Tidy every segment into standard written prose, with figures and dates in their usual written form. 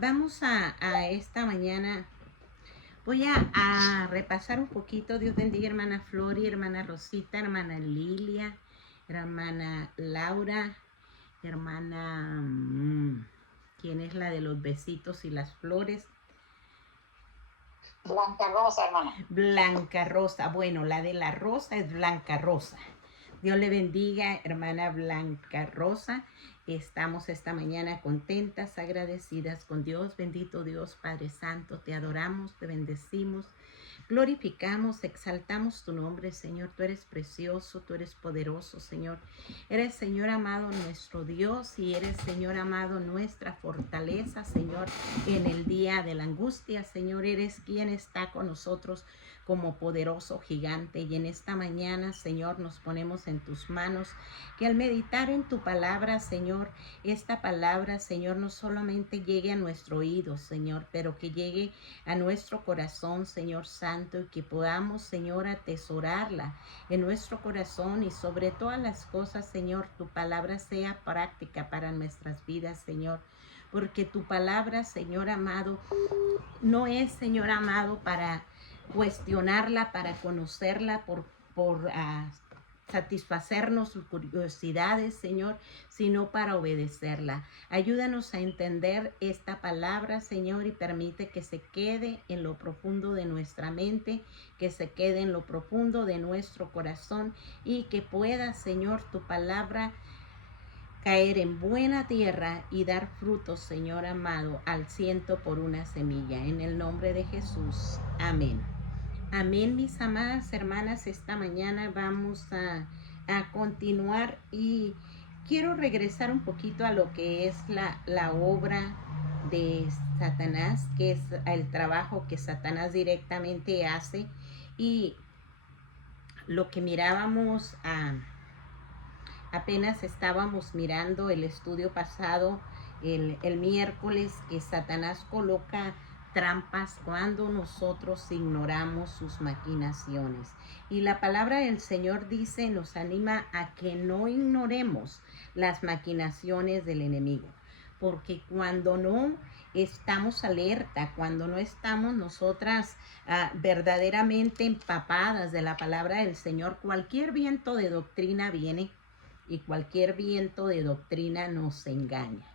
Vamos a esta mañana, voy a repasar un poquito. Dios bendiga hermana Flori, hermana Rosita, hermana Lilia, hermana Laura, hermana, ¿quién es la de los besitos y las flores? Blanca Rosa, hermana. Blanca Rosa. Bueno, la de la rosa es Blanca Rosa. Dios le bendiga, hermana Blanca Rosa. Estamos esta mañana contentas, agradecidas con Dios. Bendito Dios, Padre Santo, te adoramos, te bendecimos. Glorificamos, exaltamos tu nombre, Señor. Tú eres precioso, tú eres poderoso, Señor. Eres, Señor amado, nuestro Dios, y eres, Señor amado, nuestra fortaleza, Señor, en el día de la angustia. Señor, eres quien está con nosotros como poderoso gigante. Y en esta mañana, Señor, nos ponemos en tus manos, que al meditar en tu palabra, Señor, esta palabra, Señor, no solamente llegue a nuestro oído, Señor, pero que llegue a nuestro corazón, Señor Santo, y que podamos, Señor, atesorarla en nuestro corazón, y sobre todas las cosas, Señor, tu palabra sea práctica para nuestras vidas, Señor. Porque tu palabra, Señor amado, no es, Señor amado, para cuestionarla, para conocerla, por satisfacernos sus curiosidades, Señor, sino para obedecerla. Ayúdanos a entender esta palabra, Señor, y permite que se quede en lo profundo de nuestra mente, que se quede en lo profundo de nuestro corazón, y que pueda, Señor, tu palabra caer en buena tierra y dar frutos, Señor amado, al 100 por una semilla. En el nombre de Jesús. Amén. Amén, mis amadas hermanas. Esta mañana vamos a continuar, y quiero regresar un poquito a lo que es la obra de Satanás, que es el trabajo que Satanás directamente hace, y lo que mirábamos apenas estábamos mirando el estudio pasado, el miércoles, que Satanás coloca trampas cuando nosotros ignoramos sus maquinaciones. Y la palabra del Señor dice, nos anima a que no ignoremos las maquinaciones del enemigo. Porque cuando no estamos alerta, cuando no estamos nosotras verdaderamente empapadas de la palabra del Señor, cualquier viento de doctrina viene, y cualquier viento de doctrina nos engaña.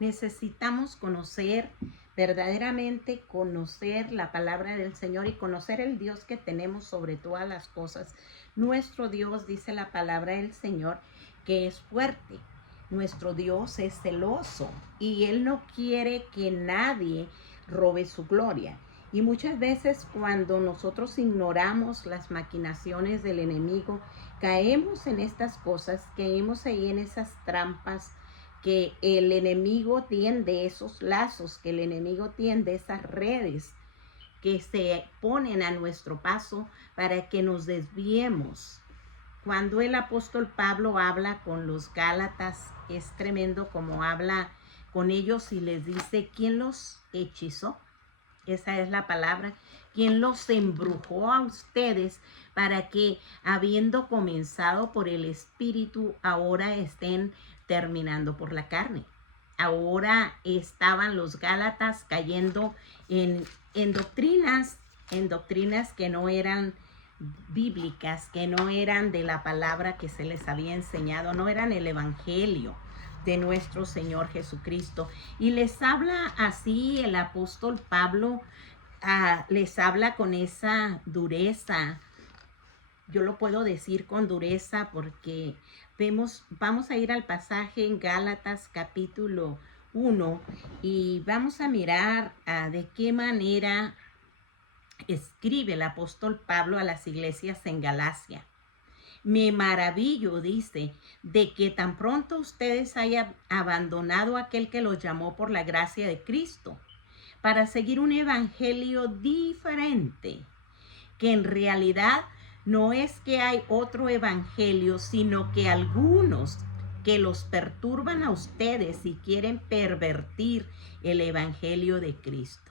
Necesitamos conocer, verdaderamente conocer la palabra del Señor, y conocer el Dios que tenemos sobre todas las cosas. Nuestro Dios, dice la palabra del Señor, que es fuerte. Nuestro Dios es celoso, y Él no quiere que nadie robe su gloria. Y muchas veces, cuando nosotros ignoramos las maquinaciones del enemigo, caemos en estas cosas, caemos ahí en esas trampas que el enemigo tiende, esos lazos que el enemigo tiende, esas redes que se ponen a nuestro paso para que nos desviemos. Cuando el apóstol Pablo habla con los Gálatas, es tremendo como habla con ellos y les dice, ¿quién los hechizó? Esa es la palabra. ¿Quién los embrujó a ustedes para que, habiendo comenzado por el Espíritu, ahora estén terminando por la carne? Ahora estaban los Gálatas cayendo en doctrinas que no eran bíblicas, que no eran de la palabra que se les había enseñado, no eran el evangelio de nuestro Señor Jesucristo. Y les habla así el apóstol Pablo, les habla con esa dureza. Yo lo puedo decir con dureza porque vamos a ir al pasaje en Gálatas capítulo 1, y vamos a mirar de qué manera escribe el apóstol Pablo a las iglesias en Galacia. Me maravillo, dice, de que tan pronto ustedes hayan abandonado a aquel que los llamó por la gracia de Cristo para seguir un evangelio diferente, que en realidad no es que hay otro evangelio, sino que algunos que los perturban a ustedes y quieren pervertir el evangelio de Cristo.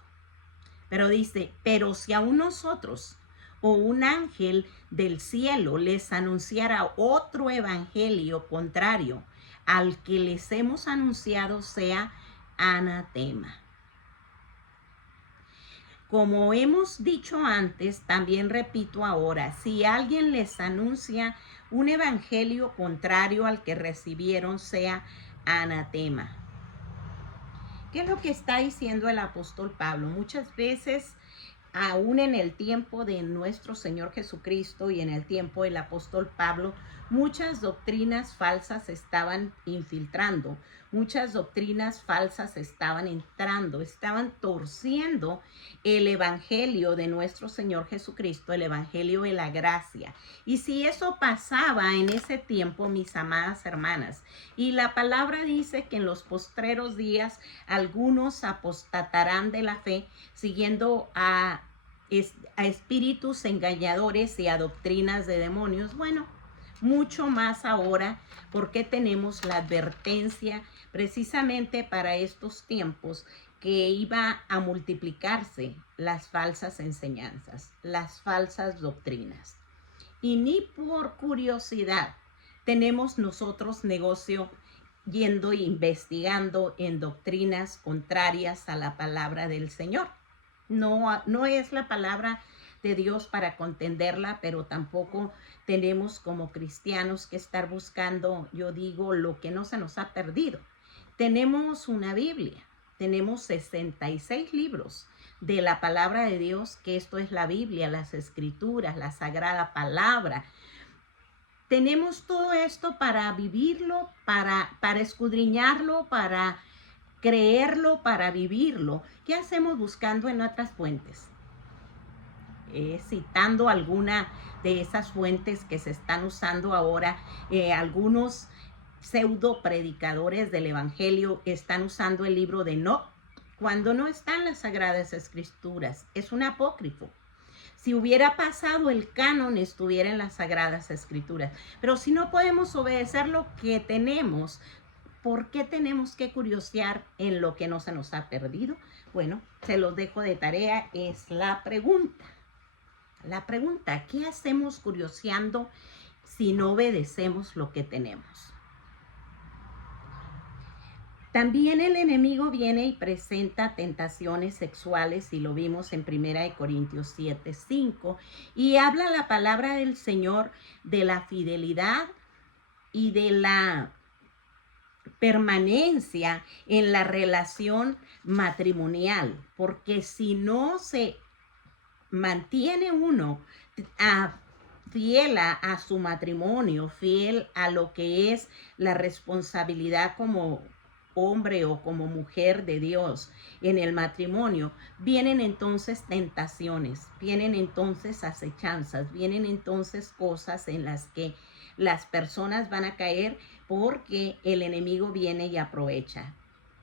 Pero dice, pero si aún nosotros o un ángel del cielo les anunciara otro evangelio contrario al que les hemos anunciado, sea anatema. Como hemos dicho antes, también repito ahora, si alguien les anuncia un evangelio contrario al que recibieron, sea anatema. ¿Qué es lo que está diciendo el apóstol Pablo? Muchas veces, aún en el tiempo de nuestro Señor Jesucristo y en el tiempo del apóstol Pablo, muchas doctrinas falsas estaban infiltrando, muchas doctrinas falsas estaban entrando, estaban torciendo el evangelio de nuestro Señor Jesucristo, el evangelio de la gracia. Y si eso pasaba en ese tiempo, mis amadas hermanas, y la palabra dice que en los postreros días algunos apostatarán de la fe, siguiendo a espíritus engañadores y a doctrinas de demonios. Bueno, mucho más ahora, porque tenemos la advertencia precisamente para estos tiempos que iba a multiplicarse las falsas enseñanzas, las falsas doctrinas. Y ni por curiosidad tenemos nosotros negocio yendo e investigando en doctrinas contrarias a la palabra del Señor. No es la palabra de Dios para contenderla, pero tampoco tenemos como cristianos que estar buscando, yo digo, lo que no se nos ha perdido. Tenemos una Biblia, tenemos 66 libros de la palabra de Dios, que esto es la Biblia, las Escrituras, la Sagrada Palabra. Tenemos todo esto para vivirlo, para escudriñarlo, para creerlo, para vivirlo. ¿Qué hacemos buscando en otras fuentes? Citando alguna de esas fuentes que se están usando ahora, algunos pseudo predicadores del evangelio están usando el libro de Enoc cuando no están las Sagradas Escrituras. Es un apócrifo. Si hubiera pasado el canon, estuviera en las Sagradas Escrituras. Pero si no podemos obedecer lo que tenemos, ¿por qué tenemos que curiosear en lo que no se nos ha perdido? Bueno, se los dejo de tarea, es la pregunta. La pregunta, ¿qué hacemos curioseando si no obedecemos lo que tenemos? También el enemigo viene y presenta tentaciones sexuales, y lo vimos en 1 Corintios 7:5, y habla la palabra del Señor de la fidelidad y de la permanencia en la relación matrimonial, porque si no se mantiene uno fiel a su matrimonio, fiel a lo que es la responsabilidad como hombre o como mujer de Dios en el matrimonio, vienen entonces tentaciones, vienen entonces acechanzas, vienen entonces cosas en las que las personas van a caer porque el enemigo viene y aprovecha.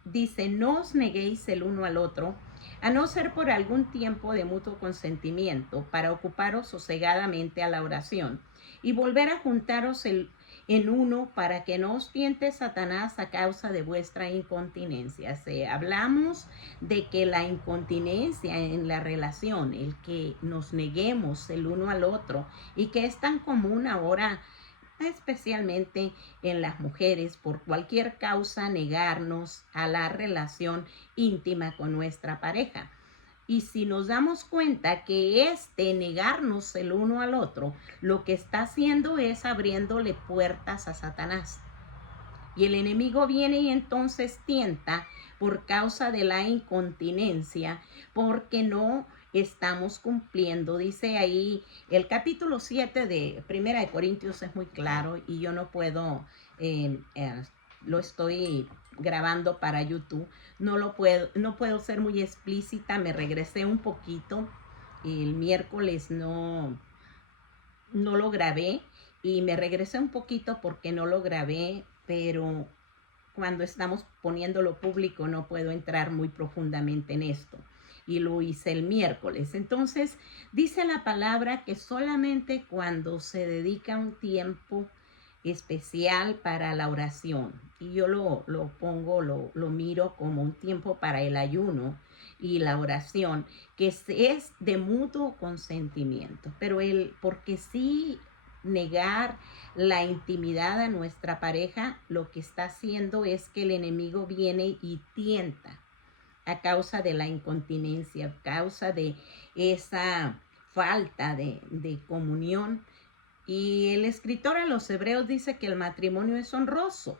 Dice, no os neguéis el uno al otro, a no ser por algún tiempo de mutuo consentimiento, para ocuparos sosegadamente a la oración y volver a juntaros en uno, para que no os tiente Satanás a causa de vuestra incontinencia. Hablamos de que la incontinencia en la relación, el que nos neguemos el uno al otro, y que es tan común ahora, especialmente en las mujeres, por cualquier causa negarnos a la relación íntima con nuestra pareja. Y si nos damos cuenta que negarnos el uno al otro, lo que está haciendo es abriéndole puertas a Satanás. Y el enemigo viene y entonces tienta por causa de la incontinencia, porque no estamos cumpliendo. Dice ahí, el capítulo 7 de 1 Corintios es muy claro, y yo no puedo, lo estoy grabando para YouTube, no puedo ser muy explícita, me regresé un poquito, el miércoles no lo grabé, y me regresé un poquito porque no lo grabé, pero cuando estamos poniéndolo público no puedo entrar muy profundamente en esto, y lo hice el miércoles. Entonces dice la palabra que solamente cuando se dedica un tiempo especial para la oración, y yo lo miro como un tiempo para el ayuno y la oración, que es de mutuo consentimiento, pero porque sí, negar la intimidad a nuestra pareja, lo que está haciendo es que el enemigo viene y tienta a causa de la incontinencia, a causa de esa falta de comunión. Y el escritor a los Hebreos dice que el matrimonio es honroso.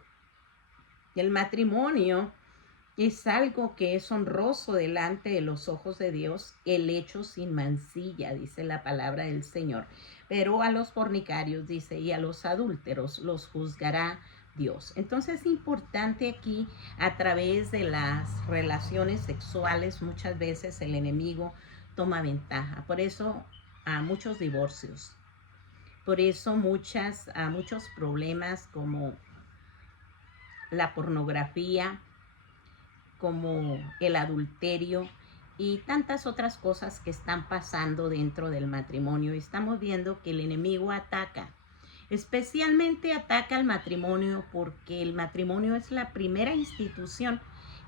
El matrimonio es algo que es honroso delante de los ojos de Dios, el hecho sin mancilla, dice la palabra del Señor. Pero a los fornicarios, dice, y a los adúlteros los juzgará Dios. Entonces es importante aquí, a través de las relaciones sexuales, muchas veces el enemigo toma ventaja. Por eso a muchos divorcios. Por eso muchos problemas como la pornografía, como el adulterio y tantas otras cosas que están pasando dentro del matrimonio. Estamos viendo que el enemigo ataca, especialmente ataca al matrimonio, porque el matrimonio es la primera institución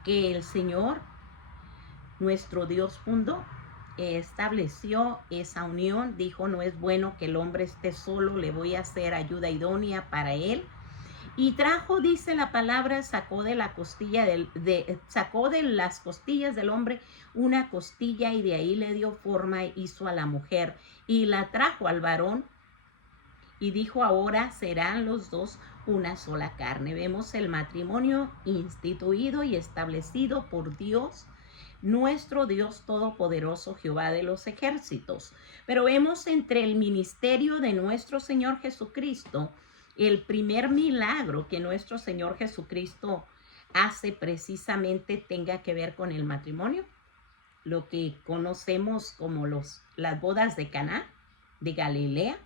que el Señor, nuestro Dios, fundó. Estableció esa unión, dijo: no es bueno que el hombre esté solo, le voy a hacer ayuda idónea para él. Y trajo, dice la palabra, sacó de las costillas del hombre una costilla, y de ahí le dio forma, hizo a la mujer y la trajo al varón, y dijo: ahora serán los dos una sola carne. Vemos el matrimonio instituido y establecido por Dios, nuestro Dios todopoderoso, Jehová de los ejércitos. Pero vemos entre el ministerio de nuestro Señor Jesucristo, el primer milagro que nuestro Señor Jesucristo hace precisamente tenga que ver con el matrimonio, lo que conocemos como las bodas de Caná de Galilea.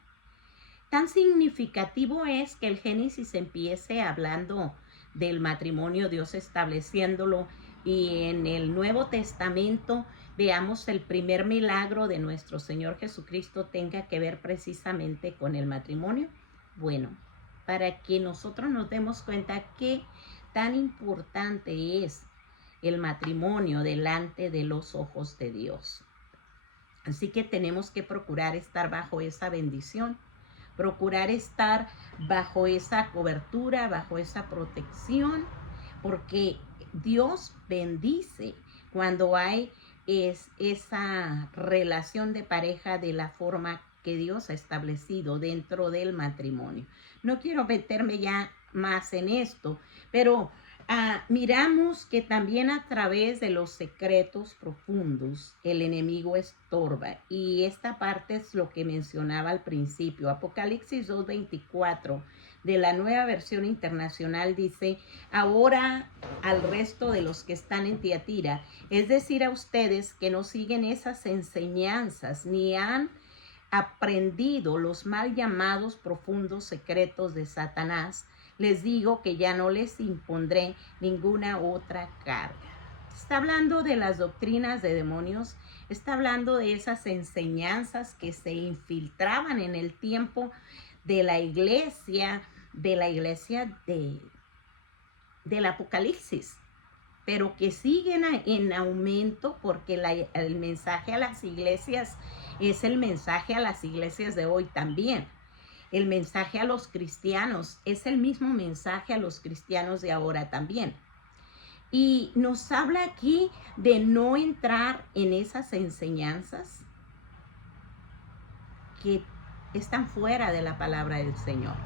Tan significativo es que el Génesis empiece hablando del matrimonio, Dios estableciéndolo, y en el Nuevo Testamento veamos el primer milagro de nuestro Señor Jesucristo tenga que ver precisamente con el matrimonio. Bueno, para que nosotros nos demos cuenta qué tan importante es el matrimonio delante de los ojos de Dios. Así que tenemos que procurar estar bajo esa bendición, procurar estar bajo esa cobertura, bajo esa protección, porque Dios bendice cuando hay esa relación de pareja de la forma que Dios ha establecido dentro del matrimonio. No quiero meterme ya más en esto, pero miramos que también a través de los secretos profundos el enemigo estorba, y esta parte es lo que mencionaba al principio. Apocalipsis 2:24 de la Nueva Versión Internacional dice: ahora al resto de los que están en Tiatira, es decir, a ustedes que no siguen esas enseñanzas ni han aprendido los mal llamados profundos secretos de Satanás, les digo que ya no les impondré ninguna otra carga. Está hablando de las doctrinas de demonios, está hablando de esas enseñanzas que se infiltraban en el tiempo de la iglesia del Apocalipsis, pero que siguen en aumento, porque el mensaje a las iglesias es el mensaje a las iglesias de hoy también. El mensaje a los cristianos es el mismo mensaje a los cristianos de ahora también. Y nos habla aquí de no entrar en esas enseñanzas que están fuera de la palabra del Señor,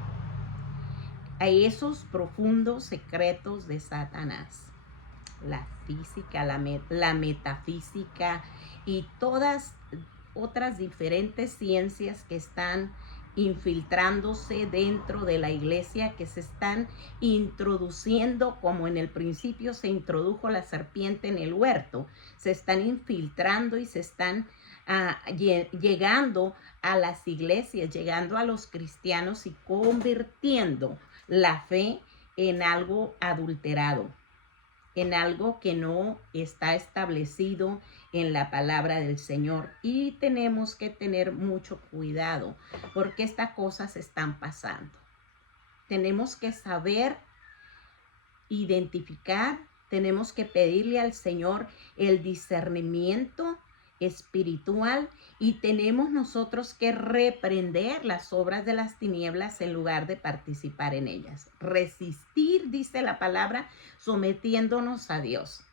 a esos profundos secretos de Satanás, la física, la metafísica y todas otras diferentes ciencias que están infiltrándose dentro de la iglesia, que se están introduciendo como en el principio se introdujo la serpiente en el huerto. Se están infiltrando y se están llegando a las iglesias, llegando a los cristianos y convirtiendo la fe en algo adulterado, en algo que no está establecido en la palabra del Señor. Y tenemos que tener mucho cuidado, porque estas cosas están pasando. Tenemos que saber identificar, tenemos que pedirle al Señor el discernimiento espiritual, y tenemos nosotros que reprender las obras de las tinieblas en lugar de participar en ellas. Resistir, dice la palabra, sometiéndonos a Dios.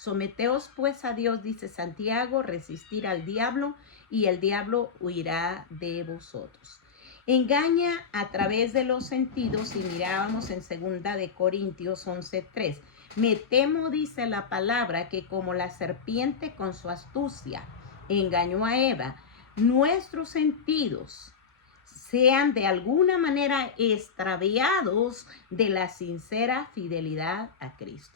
Someteos pues a Dios, dice Santiago, resistir al diablo y el diablo huirá de vosotros. Engaña a través de los sentidos y mirábamos en 2 de Corintios 11:3. Me temo, dice la palabra, que como la serpiente con su astucia engañó a Eva, nuestros sentidos sean de alguna manera extraviados de la sincera fidelidad a Cristo.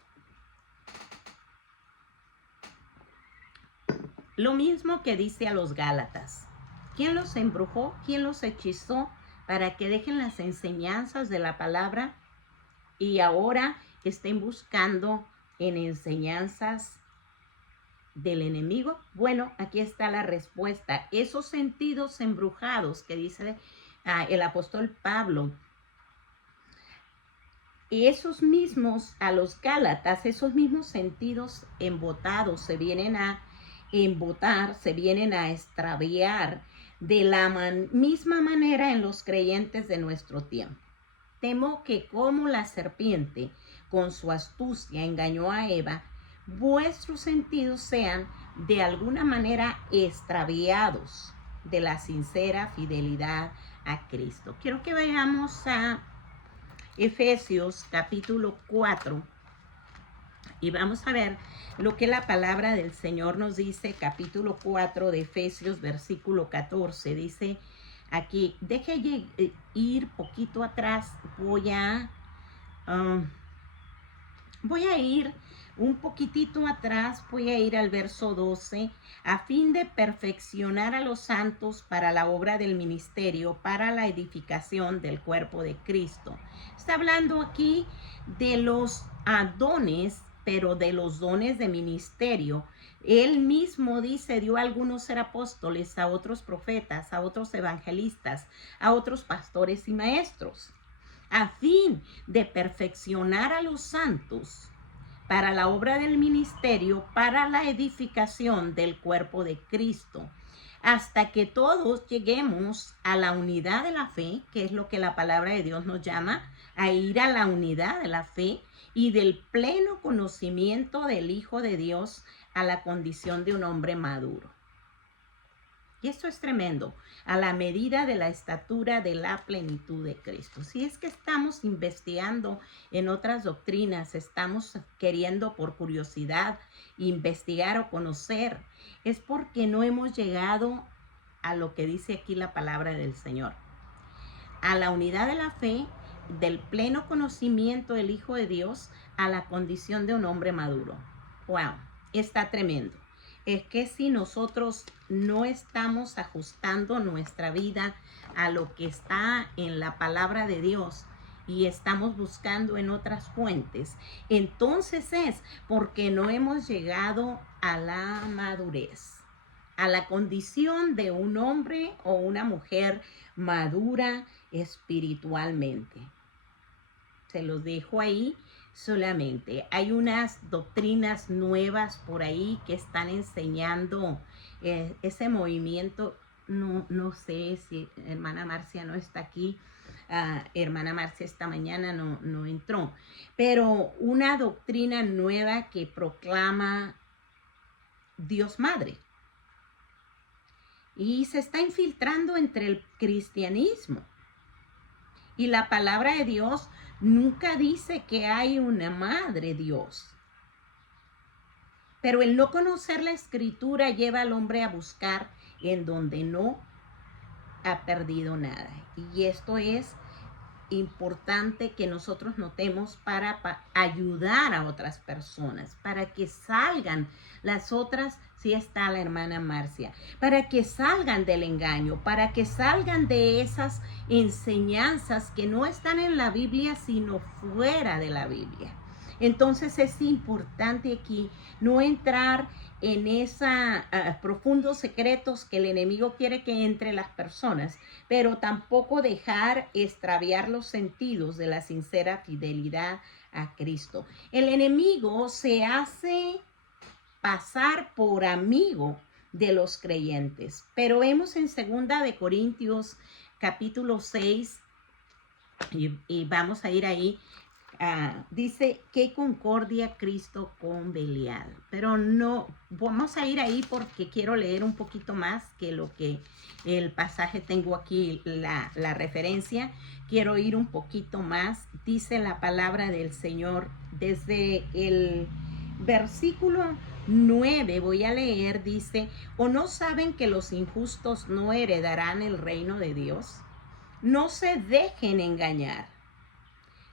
Lo mismo que dice a los Gálatas. ¿Quién los embrujó? ¿Quién los hechizó para que dejen las enseñanzas de la palabra y ahora estén buscando en enseñanzas del enemigo? Bueno, aquí está la respuesta. Esos sentidos embrujados que dice el apóstol Pablo, esos mismos a los Gálatas, esos mismos sentidos embotados se vienen a embotar, se vienen a extraviar de la misma manera en los creyentes de nuestro tiempo. Temo que como la serpiente con su astucia engañó a Eva, vuestros sentidos sean de alguna manera extraviados de la sincera fidelidad a Cristo. Quiero que vayamos a Efesios capítulo 4 y vamos a ver lo que la palabra del Señor nos dice. Capítulo 4 de Efesios, versículo 14, dice aquí, deje ir poquito atrás, voy a ir un poquitito atrás, voy a ir al verso 12, a fin de perfeccionar a los santos para la obra del ministerio, para la edificación del cuerpo de Cristo. Está hablando aquí de los dones, pero de los dones de ministerio. Él mismo dice, dio a algunos ser apóstoles, a otros profetas, a otros evangelistas, a otros pastores y maestros, a fin de perfeccionar a los santos para la obra del ministerio, para la edificación del cuerpo de Cristo, hasta que todos lleguemos a la unidad de la fe, que es lo que la palabra de Dios nos llama, a ir a la unidad de la fe y del pleno conocimiento del Hijo de Dios, a la condición de un hombre maduro. Y esto es tremendo, a la medida de la estatura de la plenitud de Cristo. Si es que estamos investigando en otras doctrinas, estamos queriendo por curiosidad investigar o conocer, es porque no hemos llegado a lo que dice aquí la palabra del Señor. A la unidad de la fe, del pleno conocimiento del Hijo de Dios, a la condición de un hombre maduro. ¡Wow! Está tremendo. Es que si nosotros no estamos ajustando nuestra vida a lo que está en la palabra de Dios y estamos buscando en otras fuentes, entonces es porque no hemos llegado a la madurez, a la condición de un hombre o una mujer madura espiritualmente. Se los dejo ahí. Solamente hay unas doctrinas nuevas por ahí que están enseñando ese movimiento. No sé si hermana Marcia no está aquí. Hermana Marcia esta mañana no entró. Pero una doctrina nueva que proclama Dios Madre. Y se está infiltrando entre el cristianismo. Y la palabra de Dios nunca dice que hay una madre Dios. Pero el no conocer la escritura lleva al hombre a buscar en donde no ha perdido nada. Y esto es importante que nosotros notemos para ayudar a otras personas, para que salgan las otras, si está la hermana Marcia, para que salgan del engaño, para que salgan de esas enseñanzas que no están en la Biblia, sino fuera de la Biblia. Entonces es importante aquí no entrar en esos profundos secretos que el enemigo quiere que entre las personas, pero tampoco dejar extraviar los sentidos de la sincera fidelidad a Cristo. El enemigo se hace pasar por amigo de los creyentes, pero vemos en 2 de Corintios capítulo 6 y vamos a ir ahí dice, qué concordia Cristo con Belial. Pero no, vamos a ir ahí porque quiero leer un poquito más que lo que el pasaje tengo aquí, la referencia. Quiero ir un poquito más. Dice la palabra del Señor desde el versículo 9, voy a leer, dice, ¿o no saben que los injustos no heredarán el reino de Dios? No se dejen engañar.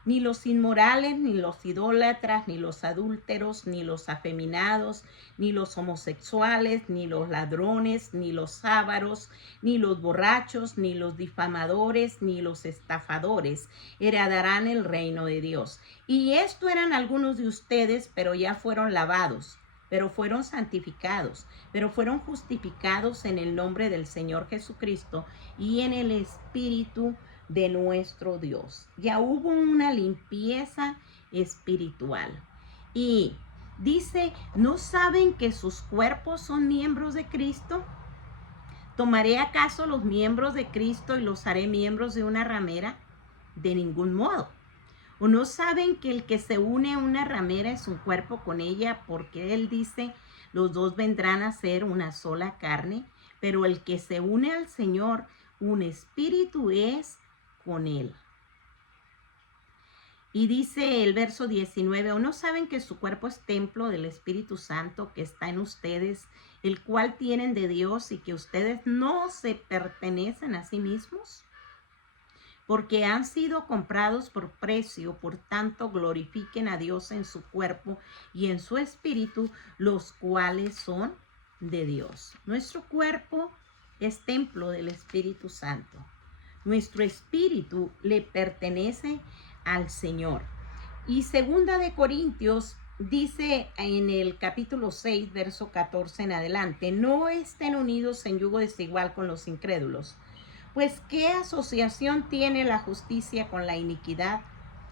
Ni los inmorales, ni los idólatras, ni los adúlteros, ni los afeminados, ni los homosexuales, ni los ladrones, ni los ávaros, ni los borrachos, ni los difamadores, ni los estafadores heredarán el reino de Dios. Y esto eran algunos de ustedes, pero ya fueron lavados, pero fueron santificados, pero fueron justificados en el nombre del Señor Jesucristo y en el Espíritu de nuestro Dios. Ya hubo una limpieza espiritual. Y dice, ¿no saben que sus cuerpos son miembros de Cristo? ¿Tomaré acaso los miembros de Cristo y los haré miembros de una ramera? De ningún modo. ¿O no saben que el que se une a una ramera es un cuerpo con ella? Porque él dice, los dos vendrán a ser una sola carne, pero el que se une al Señor, un espíritu es con él. Y dice el verso 19, ¿o no saben que su cuerpo es templo del Espíritu Santo que está en ustedes, el cual tienen de Dios y que ustedes no se pertenecen a sí mismos? Porque han sido comprados por precio, por tanto glorifiquen a Dios en su cuerpo y en su espíritu, los cuales son de Dios. Nuestro cuerpo es templo del Espíritu Santo. Nuestro espíritu le pertenece al Señor. Y segunda de Corintios dice en el capítulo 6, verso 14 en adelante, no estén unidos en yugo desigual con los incrédulos. Pues, ¿qué asociación tiene la justicia con la iniquidad?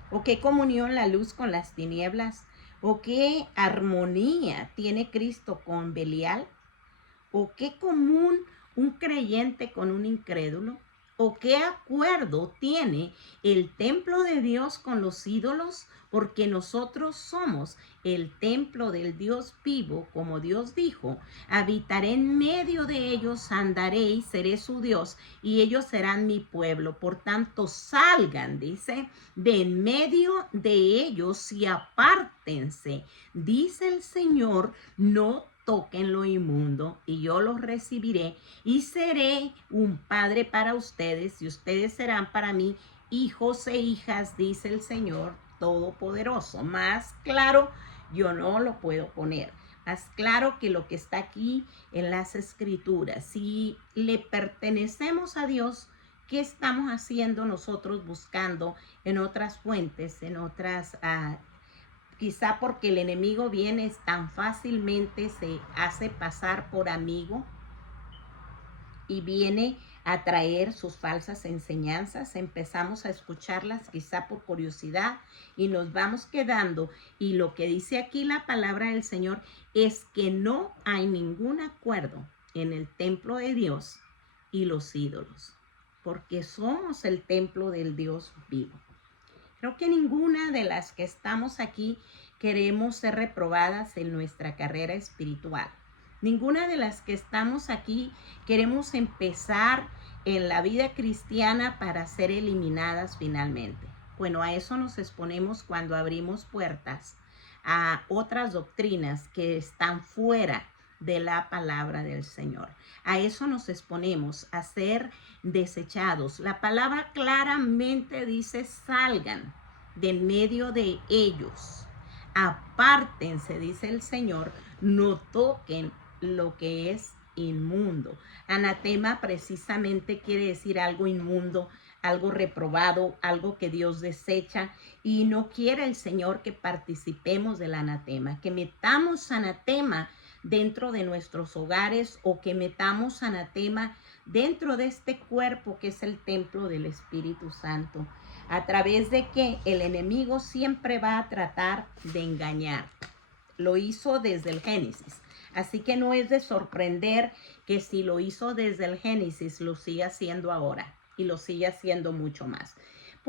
¿O qué comunión la luz con las tinieblas? ¿O qué armonía tiene Cristo con Belial? ¿O qué común un creyente con un incrédulo? ¿O qué acuerdo tiene el templo de Dios con los ídolos? Porque nosotros somos el templo del Dios vivo, como Dios dijo, habitaré en medio de ellos, andaré y seré su Dios, y ellos serán mi pueblo. Por tanto, salgan, dice, de en medio de ellos y apártense, dice el Señor, no toquen lo inmundo, y yo los recibiré y seré un padre para ustedes y ustedes serán para mí hijos e hijas, dice el Señor Todopoderoso. Más claro yo no lo puedo poner. Más claro que lo que está aquí en las Escrituras. Si le pertenecemos a Dios, ¿qué estamos haciendo nosotros buscando en otras fuentes, en otras quizá porque el enemigo viene tan fácilmente, se hace pasar por amigo y viene a traer sus falsas enseñanzas. Empezamos a escucharlas quizá por curiosidad y nos vamos quedando. Y lo que dice aquí la palabra del Señor es que no hay ningún acuerdo en el templo de Dios y los ídolos, porque somos el templo del Dios vivo. Creo que ninguna de las que estamos aquí queremos ser reprobadas en nuestra carrera espiritual. Ninguna de las que estamos aquí queremos empezar en la vida cristiana para ser eliminadas finalmente. Bueno, a eso nos exponemos cuando abrimos puertas a otras doctrinas que están fuera de la palabra del Señor. A eso nos exponemos, a ser desechados. La palabra claramente dice salgan de en medio de ellos. Apártense, dice el Señor, no toquen lo que es inmundo. Anatema precisamente quiere decir algo inmundo, algo reprobado, algo que Dios desecha, y no quiere el Señor que participemos del anatema, que metamos anatema dentro de nuestros hogares o que metamos anatema dentro de este cuerpo que es el templo del Espíritu Santo, a través de que el enemigo siempre va a tratar de engañar. Lo hizo desde el Génesis, así que no es de sorprender que si lo hizo desde el Génesis lo siga haciendo ahora y lo siga haciendo mucho más.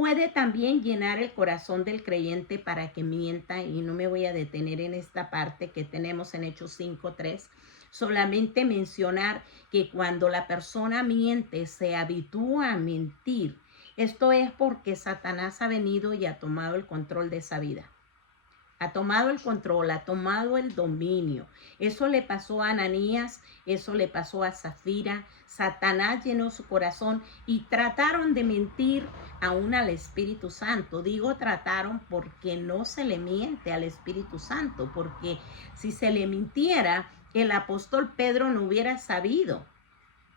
puede también llenar el corazón del creyente para que mienta, y no me voy a detener en esta parte que tenemos en Hechos 5:3, solamente mencionar que cuando la persona miente, se habitúa a mentir. Esto es porque Satanás ha venido y ha tomado el control de esa vida. Ha tomado el control, ha tomado el dominio. Eso le pasó a Ananías, eso le pasó a Zafira. Satanás llenó su corazón y trataron de mentir aún al Espíritu Santo. Digo trataron porque no se le miente al Espíritu Santo, porque si se le mintiera, el apóstol Pedro no hubiera sabido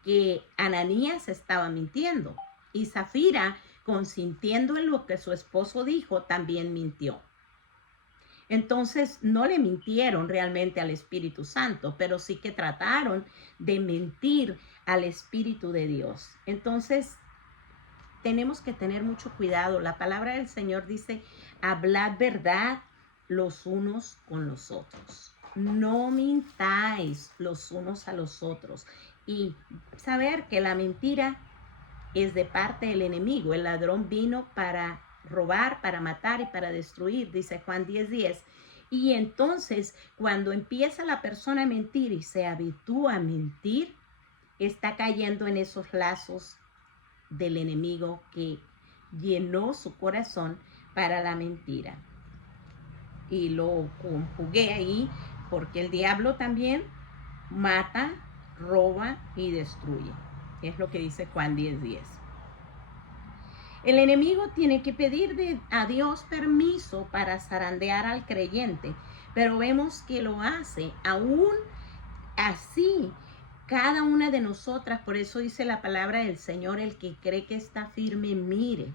que Ananías estaba mintiendo. Y Zafira, consintiendo en lo que su esposo dijo, también mintió. Entonces no le mintieron realmente al Espíritu Santo, pero sí que trataron de mentir al Espíritu de Dios. Entonces tenemos que tener mucho cuidado. La palabra del Señor dice, hablad verdad los unos con los otros. No mintáis los unos a los otros. Y saber que la mentira es de parte del enemigo. El ladrón vino para robar, para matar y para destruir, dice Juan 10:10. Y entonces, cuando empieza la persona a mentir y se habitúa a mentir, está cayendo en esos lazos del enemigo que llenó su corazón para la mentira. Y lo conjugué ahí porque el diablo también mata, roba y destruye. Es lo que dice Juan 10:10. El enemigo tiene que pedir a Dios permiso para zarandear al creyente, pero vemos que lo hace aún así. Cada una de nosotras, por eso dice la palabra del Señor, el que cree que está firme, mire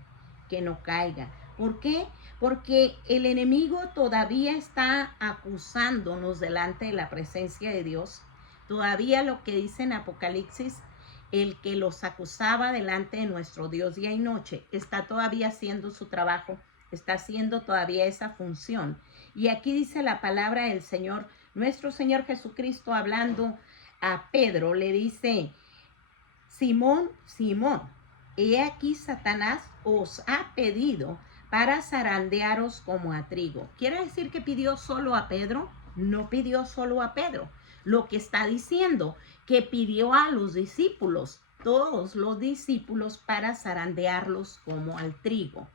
que no caiga. ¿Por qué? Porque el enemigo todavía está acusándonos delante de la presencia de Dios. Todavía lo que dice en Apocalipsis, el que los acusaba delante de nuestro Dios día y noche, está todavía haciendo su trabajo, está haciendo todavía esa función. Y aquí dice la palabra del Señor, nuestro Señor Jesucristo hablando a Pedro, le dice, Simón, Simón, he aquí Satanás os ha pedido para zarandearos como a trigo. ¿Quiere decir que pidió solo a Pedro? No pidió solo a Pedro. Lo que está diciendo que pidió a los discípulos, todos los discípulos, para zarandearlos como al trigo.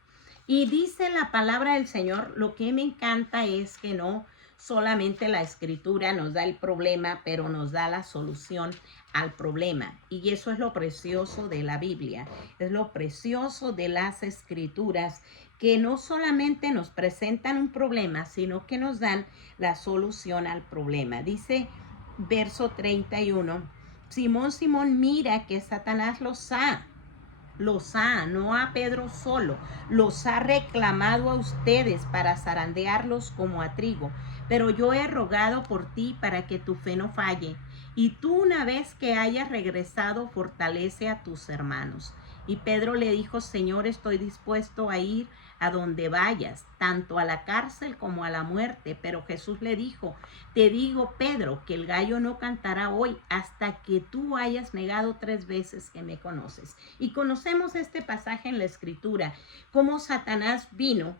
Y dice la palabra del Señor, lo que me encanta es que no solamente la escritura nos da el problema, pero nos da la solución al problema. Y eso es lo precioso de la Biblia, es lo precioso de las escrituras, que no solamente nos presentan un problema, sino que nos dan la solución al problema. Dice verso 31, Simón, Simón, mira que Satanás los ha, no a Pedro solo, los ha reclamado a ustedes para zarandearlos como a trigo. Pero yo he rogado por ti para que tu fe no falle. Y tú, una vez que hayas regresado, fortalece a tus hermanos. Y Pedro le dijo, Señor, estoy dispuesto a ir a donde vayas, tanto a la cárcel como a la muerte. Pero Jesús le dijo, te digo, Pedro, que el gallo no cantará hoy hasta que tú hayas negado 3 veces que me conoces. Y conocemos este pasaje en la Escritura, cómo Satanás vino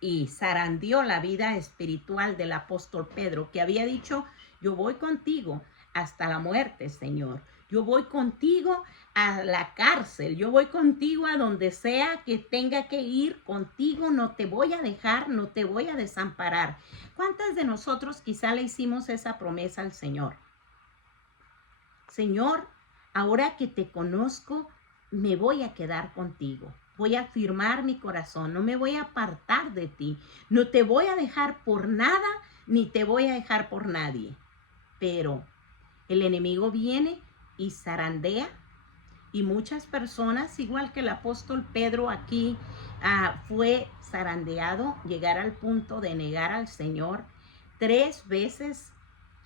y zarandeó la vida espiritual del apóstol Pedro, que había dicho, yo voy contigo hasta la muerte, Señor. Yo voy contigo a la cárcel, yo voy contigo a donde sea que tenga que ir, contigo no te voy a dejar, no te voy a desamparar. ¿Cuántas de nosotros quizá le hicimos esa promesa al Señor? Señor, ahora que te conozco, me voy a quedar contigo. Voy a firmar mi corazón, no me voy a apartar de ti. No te voy a dejar por nada, ni te voy a dejar por nadie. Pero el enemigo viene y zarandea. Y muchas personas, igual que el apóstol Pedro aquí, fue zarandeado, llegar al punto de negar al Señor. 3 veces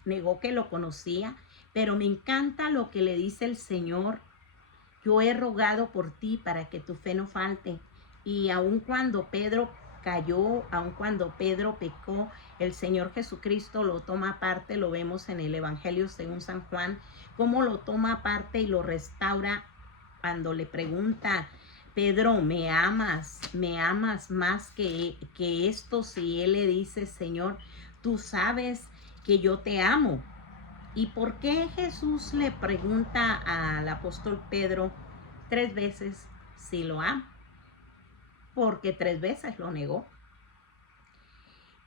negó que lo conocía, pero me encanta lo que le dice el Señor. Yo he rogado por ti para que tu fe no falte. Y aun cuando Pedro cayó, aun cuando Pedro pecó, el Señor Jesucristo lo toma aparte. Lo vemos en el Evangelio según San Juan, cómo lo toma aparte y lo restaura cuando le pregunta Pedro, me amas más que esto. Si él le dice, Señor, tú sabes que yo te amo. ¿Y por qué Jesús le pregunta al apóstol Pedro 3 veces si lo ama? Porque 3 veces lo negó.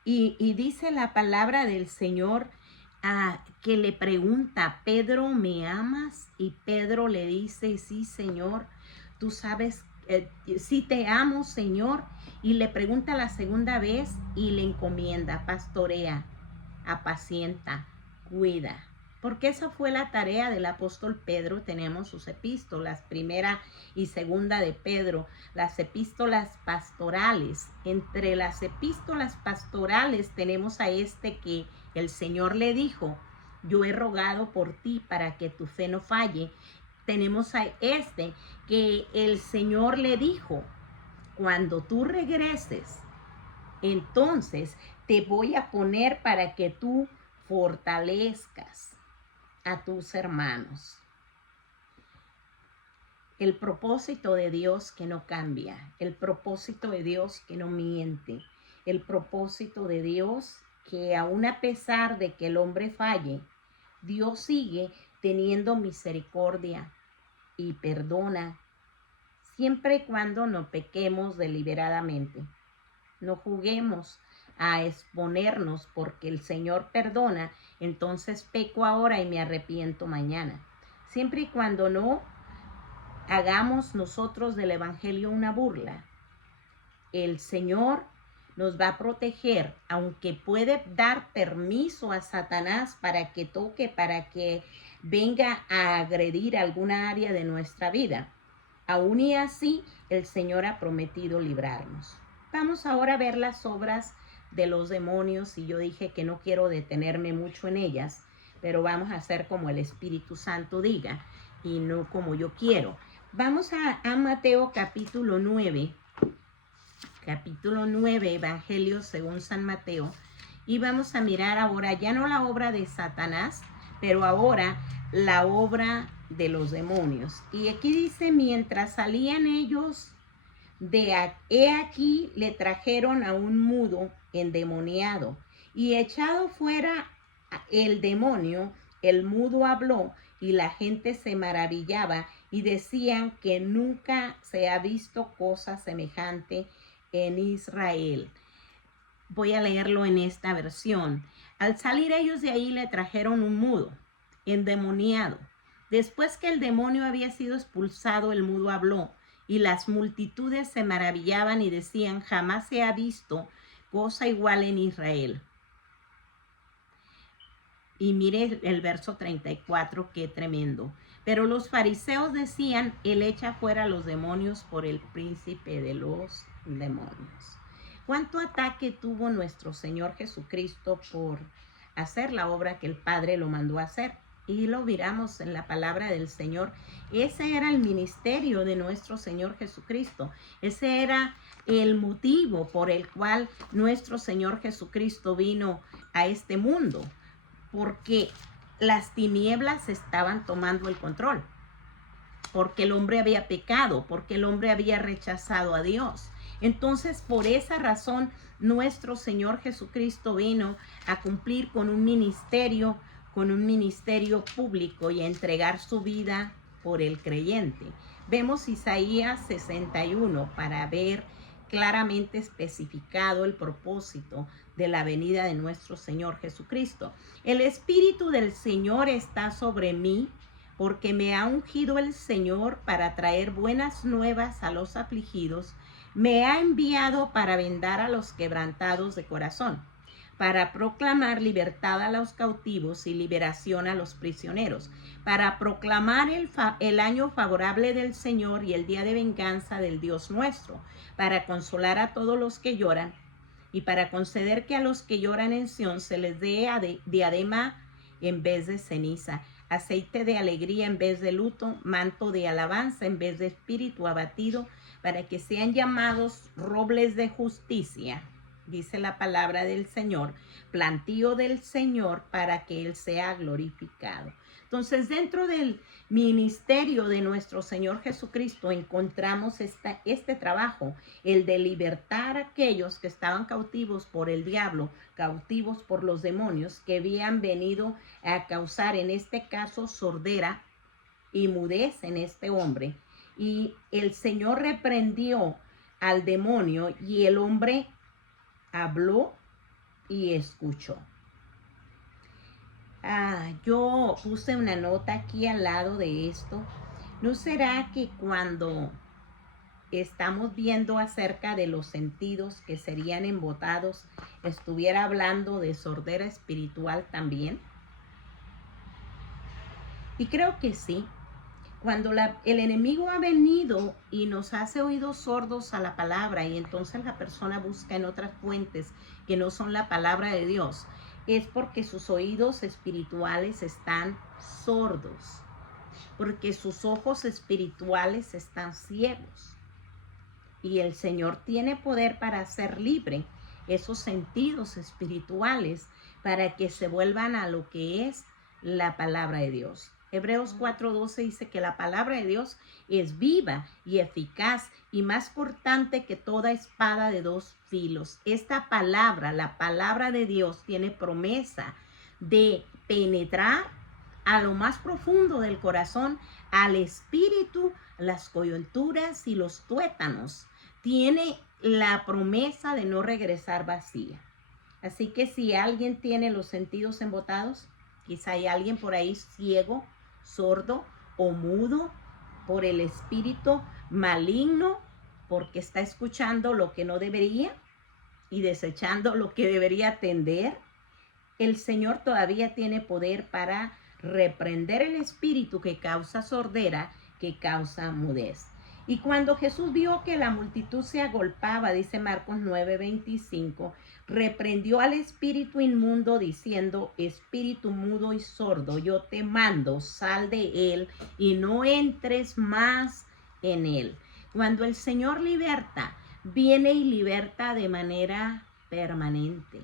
Y dice la palabra del Señor que le pregunta, Pedro, ¿me amas? Y Pedro le dice, sí, Señor, tú sabes, sí te amo, Señor. Y le pregunta la segunda vez y le encomienda, pastorea, apacienta, cuida. Porque esa fue la tarea del apóstol Pedro. Tenemos sus epístolas, primera y segunda de Pedro, las epístolas pastorales. Entre las epístolas pastorales tenemos a que el Señor le dijo, yo he rogado por ti para que tu fe no falle. Tenemos a que el Señor le dijo, cuando tú regreses, entonces te voy a poner para que tú fortalezcas a tus hermanos. El propósito de Dios que no cambia, el propósito de Dios que no miente, el propósito de Dios que aun a pesar de que el hombre falle, Dios sigue teniendo misericordia y perdona siempre y cuando no pequemos deliberadamente. No juguemos a exponernos porque el Señor perdona, entonces peco ahora y me arrepiento mañana. Siempre y cuando no hagamos nosotros del Evangelio una burla, el Señor nos va a proteger, aunque puede dar permiso a Satanás para que toque, para que venga a agredir alguna área de nuestra vida. Aún y así, el Señor ha prometido librarnos. Vamos ahora a ver las obras de los demonios, y yo dije que no quiero detenerme mucho en ellas, pero vamos a hacer como el Espíritu Santo diga y no como yo quiero. Vamos a Mateo capítulo 9, Evangelio según San Mateo, y vamos a mirar ahora ya no la obra de Satanás, pero ahora la obra de los demonios. Y aquí dice, mientras salían ellos he aquí le trajeron a un mudo endemoniado, y echado fuera el demonio, el mudo habló, y la gente se maravillaba y decían que nunca se ha visto cosa semejante en Israel. Voy a leerlo en esta versión. Al salir ellos de ahí le trajeron un mudo endemoniado. Después que el demonio había sido expulsado, el mudo habló, y las multitudes se maravillaban y decían, jamás se ha visto cosa igual en Israel. Y mire el verso 34, qué tremendo. Pero los fariseos decían, él echa fuera a los demonios por el príncipe de los demonios. ¿Cuánto ataque tuvo nuestro Señor Jesucristo por hacer la obra que el Padre lo mandó a hacer? Y lo miramos en la palabra del Señor. Ese era el ministerio de nuestro Señor Jesucristo. Ese era el motivo por el cual nuestro Señor Jesucristo vino a este mundo. Porque las tinieblas estaban tomando el control. Porque el hombre había pecado. Porque el hombre había rechazado a Dios. Entonces, por esa razón, nuestro Señor Jesucristo vino a cumplir con un ministerio público y a entregar su vida por el creyente. Vemos Isaías 61 para ver claramente especificado el propósito de la venida de nuestro Señor Jesucristo. El Espíritu del Señor está sobre mí, porque me ha ungido el Señor para traer buenas nuevas a los afligidos. Me ha enviado para vendar a los quebrantados de corazón, para proclamar libertad a los cautivos y liberación a los prisioneros, para proclamar el año favorable del Señor y el día de venganza del Dios nuestro, para consolar a todos los que lloran y para conceder que a los que lloran en Sión se les dé diadema en vez de ceniza, aceite de alegría en vez de luto, manto de alabanza en vez de espíritu abatido, para que sean llamados robles de justicia, dice la palabra del Señor, plantío del Señor para que Él sea glorificado. Entonces, dentro del ministerio de nuestro Señor Jesucristo encontramos este trabajo, el de libertar a aquellos que estaban cautivos por el diablo, cautivos por los demonios, que habían venido a causar, en este caso, sordera y mudez en este hombre. Y el Señor reprendió al demonio y el hombre habló y escuchó. Yo puse una nota aquí al lado de esto. ¿No será que cuando estamos viendo acerca de los sentidos que serían embotados, estuviera hablando de sordera espiritual también? Y creo que sí. Cuando el enemigo ha venido y nos hace oídos sordos a la palabra, y entonces la persona busca en otras fuentes que no son la palabra de Dios, es porque sus oídos espirituales están sordos, porque sus ojos espirituales están ciegos. Y el Señor tiene poder para hacer libre esos sentidos espirituales para que se vuelvan a lo que es la palabra de Dios. Hebreos 4:12 dice que la palabra de Dios es viva y eficaz y más cortante que toda espada de dos filos. Esta palabra, la palabra de Dios, tiene promesa de penetrar a lo más profundo del corazón, al espíritu, las coyunturas y los tuétanos. Tiene la promesa de no regresar vacía. Así que si alguien tiene los sentidos embotados, quizá hay alguien por ahí ciego, sordo o mudo por el espíritu maligno, porque está escuchando lo que no debería y desechando lo que debería atender. El Señor todavía tiene poder para reprender el espíritu que causa sordera, que causa mudez. Y cuando Jesús vio que la multitud se agolpaba, dice Marcos 9:25, reprendió al espíritu inmundo diciendo: espíritu mudo y sordo, yo te mando, sal de él y no entres más en él. Cuando el Señor liberta, viene y liberta de manera permanente.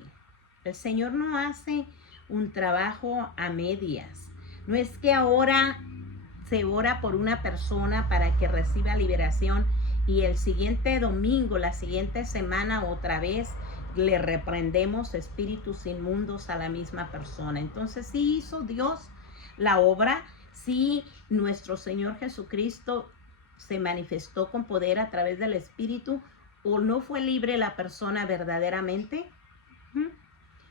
El Señor no hace un trabajo a medias. No es que ahora se ora por una persona para que reciba liberación y el siguiente domingo, la siguiente semana, otra vez le reprendemos espíritus inmundos a la misma persona. Entonces, sí hizo Dios la obra, sí nuestro Señor Jesucristo se manifestó con poder a través del espíritu, o no fue libre la persona verdaderamente.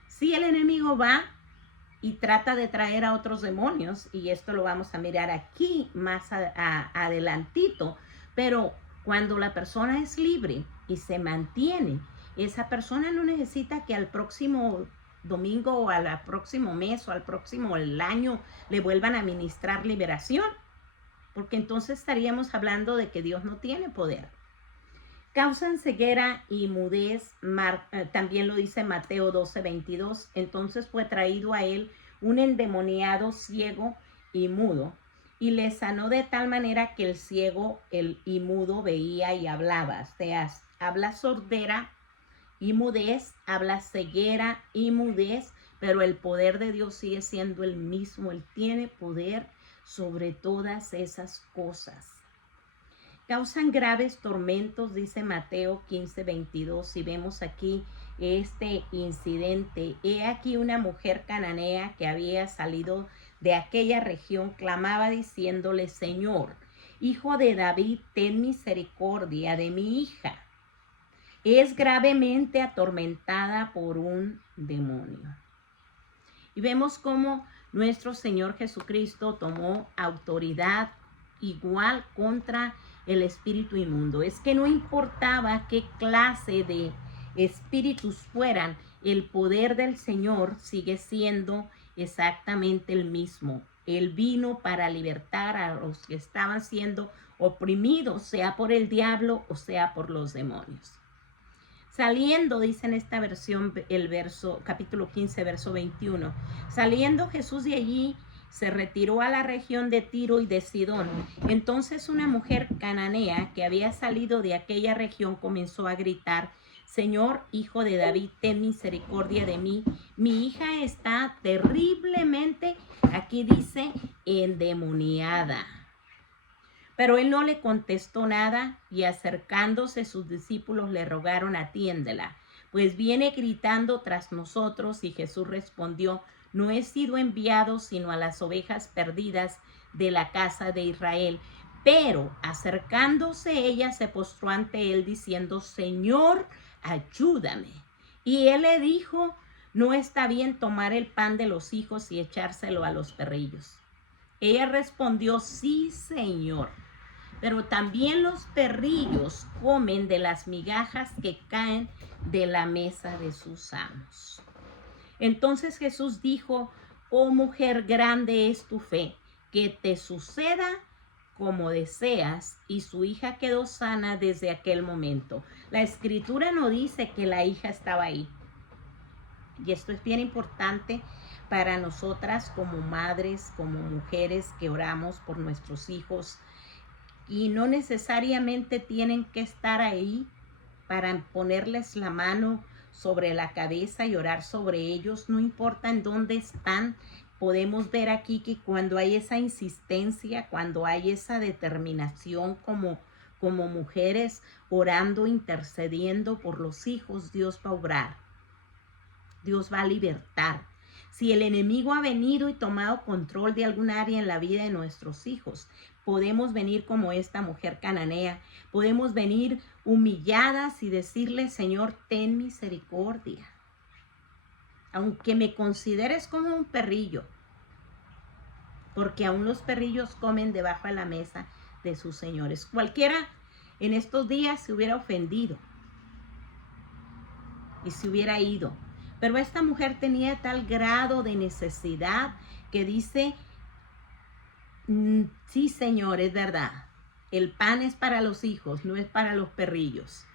Sí, el enemigo va y trata de traer a otros demonios, y esto lo vamos a mirar aquí más adelantito, pero cuando la persona es libre y se mantiene, esa persona no necesita que al próximo domingo o al próximo mes o al próximo año le vuelvan a ministrar liberación, porque entonces estaríamos hablando de que Dios no tiene poder. Causan ceguera y mudez, también lo dice Mateo 12:22. Entonces fue traído a él un endemoniado ciego y mudo, y le sanó de tal manera que el ciego y mudo veía y hablaba. O sea, habla sordera y mudez, habla ceguera y mudez, pero el poder de Dios sigue siendo el mismo. Él tiene poder sobre todas esas cosas. Causan graves tormentos, dice Mateo 15:22. Y vemos aquí este incidente. He aquí una mujer cananea que había salido de aquella región, clamaba diciéndole: Señor, Hijo de David, ten misericordia de mi hija. Es gravemente atormentada por un demonio. Y vemos cómo nuestro Señor Jesucristo tomó autoridad igual contra el espíritu inmundo. Es que no importaba qué clase de espíritus fueran, el poder del Señor sigue siendo exactamente el mismo. Él vino para libertar a los que estaban siendo oprimidos, sea por el diablo o sea por los demonios. Saliendo, dice en esta versión, el capítulo 15, verso 21, saliendo Jesús de allí, se retiró a la región de Tiro y de Sidón. Entonces una mujer cananea que había salido de aquella región comenzó a gritar: Señor, hijo de David, ten misericordia de mí. Mi hija está terriblemente, aquí dice, endemoniada. Pero él no le contestó nada y acercándose sus discípulos le rogaron: atiéndela, pues viene gritando tras nosotros. Y Jesús respondió: no he sido enviado sino a las ovejas perdidas de la casa de Israel. Pero acercándose ella se postró ante él diciendo: Señor, ayúdame. Y él le dijo: no está bien tomar el pan de los hijos y echárselo a los perrillos. Ella respondió: sí, Señor, pero también los perrillos comen de las migajas que caen de la mesa de sus amos. Entonces Jesús dijo: oh mujer, grande es tu fe, que te suceda como deseas. Y su hija quedó sana desde aquel momento. La escritura no dice que la hija estaba ahí. Y esto es bien importante para nosotras como madres, como mujeres que oramos por nuestros hijos. Y no necesariamente tienen que estar ahí para ponerles la mano sobre la cabeza y orar sobre ellos. No importa en dónde están. Podemos ver aquí que cuando hay esa insistencia, cuando hay esa determinación como mujeres orando, intercediendo por los hijos, Dios va a obrar. Dios va a libertar. Si el enemigo ha venido y tomado control de algún área en la vida de nuestros hijos, podemos venir como esta mujer cananea. Podemos venir humilladas y decirle: Señor, ten misericordia. Aunque me consideres como un perrillo, porque aún los perrillos comen debajo de la mesa de sus señores. Cualquiera en estos días se hubiera ofendido y se hubiera ido. Pero esta mujer tenía tal grado de necesidad que dice: sí, Señor, es verdad. El pan es para los hijos, no es para los perrillos.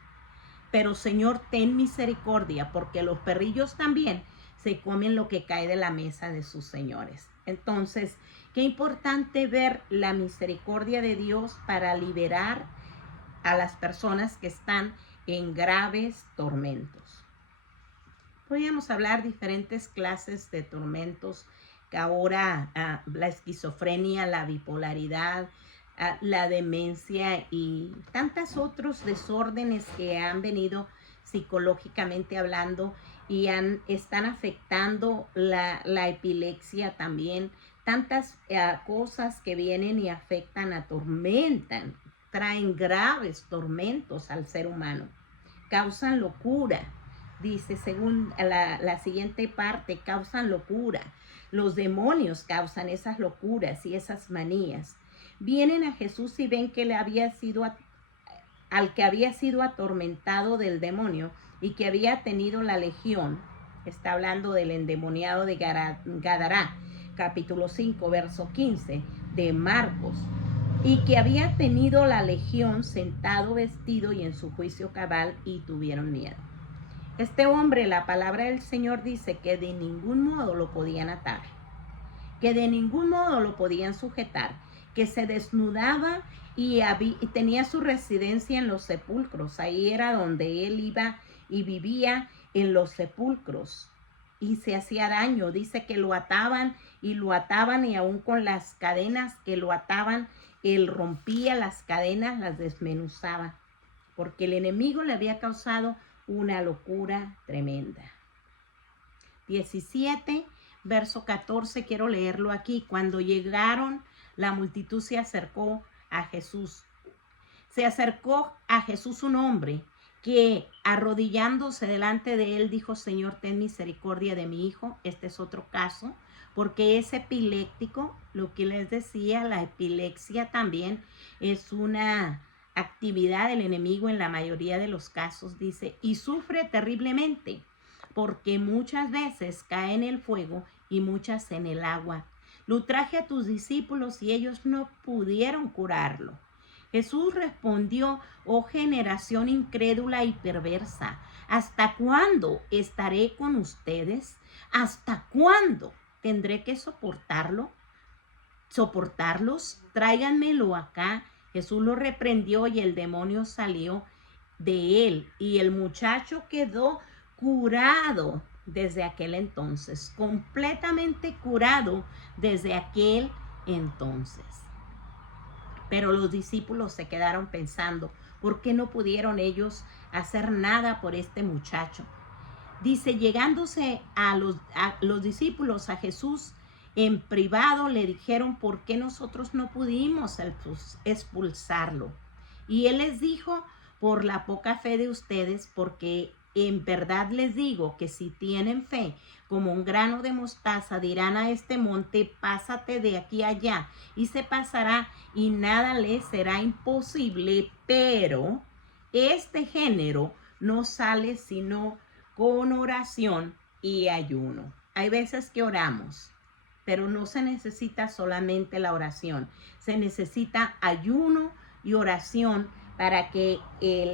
Pero, Señor, ten misericordia, porque los perrillos también se comen lo que cae de la mesa de sus señores. Entonces, qué importante ver la misericordia de Dios para liberar a las personas que están en graves tormentos. Podríamos hablar diferentes clases de tormentos que ahora la esquizofrenia, la bipolaridad, la demencia y tantos otros desórdenes que han venido psicológicamente hablando y están afectando la epilepsia también. Tantas cosas que vienen y afectan, atormentan, traen graves tormentos al ser humano, causan locura. Dice, según la siguiente parte, causan locura. Los demonios causan esas locuras y esas manías. Vienen a Jesús y ven que al que había sido atormentado del demonio y que había tenido la legión. Está hablando del endemoniado de Gadará, capítulo 5, verso 15 de Marcos. Y que había tenido la legión, sentado, vestido y en su juicio cabal, y tuvieron miedo. Este hombre, la palabra del Señor dice que de ningún modo lo podían atar, que de ningún modo lo podían sujetar, que se desnudaba y tenía su residencia en los sepulcros. Ahí era donde él iba y vivía, en los sepulcros, y se hacía daño. Dice que lo ataban y aún con las cadenas que lo ataban, él rompía las cadenas, las desmenuzaba, porque el enemigo le había causado una locura tremenda. 17, verso 14, quiero leerlo aquí. Cuando llegaron, la multitud se acercó a Jesús. Se acercó a Jesús un hombre que, arrodillándose delante de él, dijo: Señor, ten misericordia de mi hijo. Este es otro caso, porque es epiléptico. Lo que les decía, la epilepsia también es una actividad del enemigo en la mayoría de los casos, dice, y sufre terriblemente, porque muchas veces cae en el fuego y muchas en el agua. Lo traje a tus discípulos y ellos no pudieron curarlo. Jesús respondió: oh generación incrédula y perversa, ¿hasta cuándo estaré con ustedes? ¿Hasta cuándo tendré que soportarlos? Tráiganmelo acá. Jesús lo reprendió y el demonio salió de él y el muchacho quedó curado desde aquel entonces, completamente curado desde aquel entonces. Pero los discípulos se quedaron pensando, ¿por qué no pudieron ellos hacer nada por este muchacho? Dice, llegándose a los discípulos, a Jesús en privado, le dijeron, ¿por qué nosotros no pudimos expulsarlo? Y él les dijo, por la poca fe de ustedes, porque en verdad les digo que si tienen fe como un grano de mostaza, dirán a este monte, pásate de aquí a allá, y se pasará, y nada les será imposible. Pero este género no sale sino con oración y ayuno. Hay veces que oramos, pero no se necesita solamente la oración, se necesita ayuno y oración para que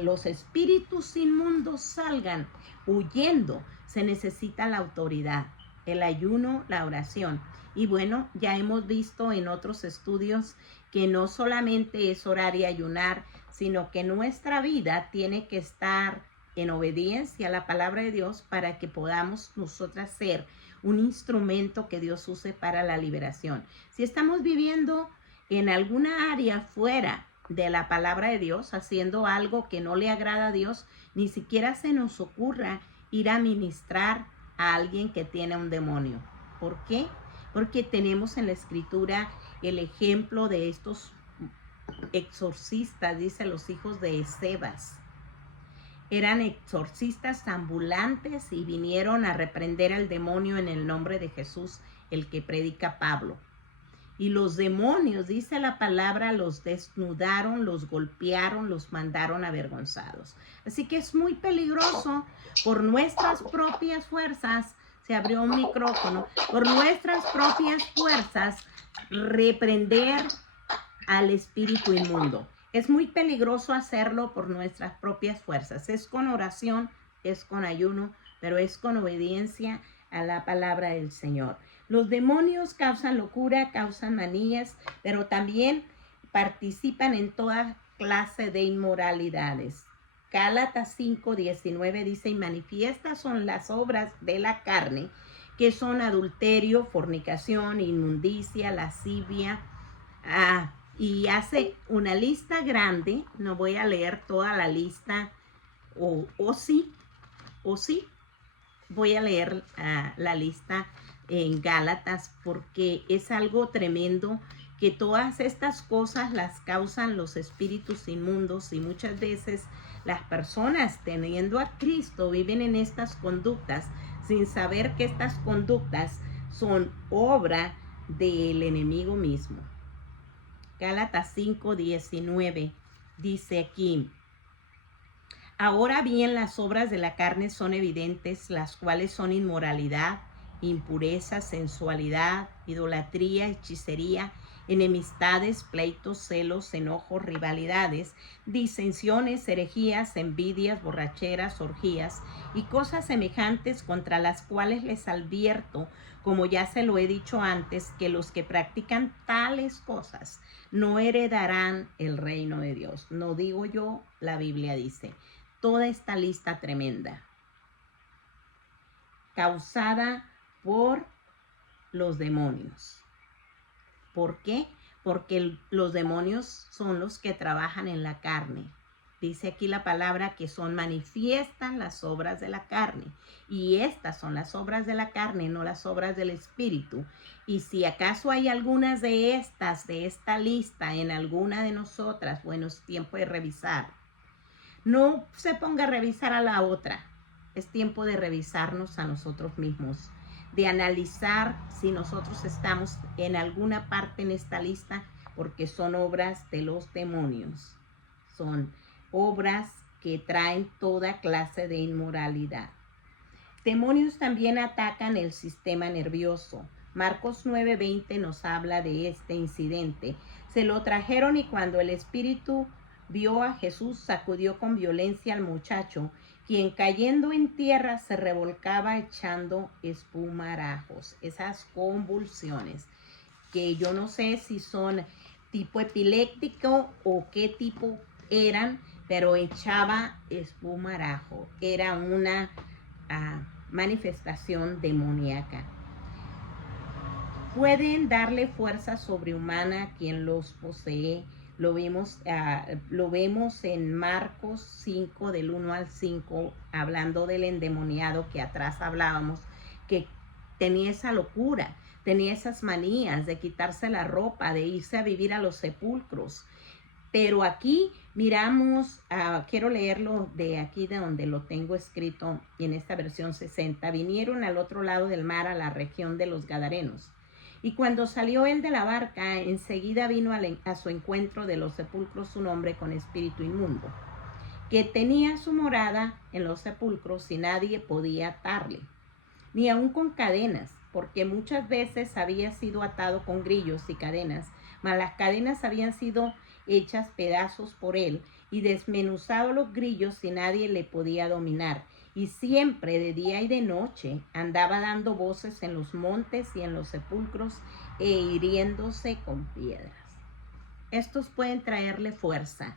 los espíritus inmundos salgan huyendo. Se necesita la autoridad, el ayuno, la oración. Y bueno, ya hemos visto en otros estudios que no solamente es orar y ayunar, sino que nuestra vida tiene que estar en obediencia a la palabra de Dios para que podamos nosotras ser un instrumento que Dios use para la liberación. Si estamos viviendo en alguna área fuera de la palabra de Dios, haciendo algo que no le agrada a Dios, ni siquiera se nos ocurra ir a ministrar a alguien que tiene un demonio. ¿Por qué? Porque tenemos en la escritura el ejemplo de estos exorcistas, dice los hijos de Escevas. Eran exorcistas ambulantes y vinieron a reprender al demonio en el nombre de Jesús, el que predica Pablo. Y los demonios, dice la palabra, los desnudaron, los golpearon, los mandaron avergonzados. Así que es muy peligroso por nuestras propias fuerzas, se abrió un micrófono, por nuestras propias fuerzas reprender al espíritu inmundo. Es muy peligroso hacerlo por nuestras propias fuerzas. Es con oración, es con ayuno, pero es con obediencia a la palabra del Señor. Los demonios causan locura, causan manías, pero también participan en toda clase de inmoralidades. Gálatas 5:19 dice, y manifiestas son las obras de la carne, que son adulterio, fornicación, inmundicia, lascivia, y hace una lista grande. No voy a leer toda la lista, o sí, voy a leer la lista en Gálatas, porque es algo tremendo que todas estas cosas las causan los espíritus inmundos, y muchas veces las personas teniendo a Cristo viven en estas conductas sin saber que estas conductas son obra del enemigo mismo. Gálatas 5:19 dice aquí, ahora bien, las obras de la carne son evidentes, las cuales son inmoralidad, impureza, sensualidad, idolatría, hechicería, enemistades, pleitos, celos, enojos, rivalidades, disensiones, herejías, envidias, borracheras, orgías y cosas semejantes, contra las cuales les advierto, como ya se lo he dicho antes, que los que practican tales cosas no heredarán el reino de Dios. No digo yo, la Biblia dice. Toda esta lista tremenda, causada por los demonios. ¿Por qué? Porque los demonios son los que trabajan en la carne. Dice aquí la palabra que son manifiestas las obras de la carne. Y estas son las obras de la carne, no las obras del espíritu. Y si acaso hay algunas de estas, de esta lista, en alguna de nosotras, bueno, es tiempo de revisar. No se ponga a revisar a la otra. Es tiempo de revisarnos a nosotros mismos, de analizar si nosotros estamos en alguna parte en esta lista, porque son obras de los demonios. Son obras que traen toda clase de inmoralidad. Demonios también atacan el sistema nervioso. Marcos 9:20 nos habla de este incidente. Se lo trajeron y cuando el espíritu vio a Jesús, sacudió con violencia al muchacho, quien cayendo en tierra se revolcaba echando espumarajos. Esas convulsiones, que yo no sé si son tipo epiléptico o qué tipo eran, pero echaba espumarajo. Era una manifestación demoníaca. Pueden darle fuerza sobrehumana a quien los posee. Lo vemos en Marcos 5, del 1 al 5, hablando del endemoniado que atrás hablábamos, que tenía esa locura, tenía esas manías de quitarse la ropa, de irse a vivir a los sepulcros. Pero aquí miramos, quiero leerlo de aquí de donde lo tengo escrito en esta versión 60. Vinieron al otro lado del mar, a la región de los Gadarenos. Y cuando salió él de la barca, enseguida vino a su encuentro de los sepulcros un hombre con espíritu inmundo, que tenía su morada en los sepulcros y nadie podía atarle, ni aun con cadenas, porque muchas veces había sido atado con grillos y cadenas, mas las cadenas habían sido hechas pedazos por él y desmenuzado los grillos y nadie le podía dominar. Y siempre de día y de noche andaba dando voces en los montes y en los sepulcros e hiriéndose con piedras. Estos pueden traerle fuerza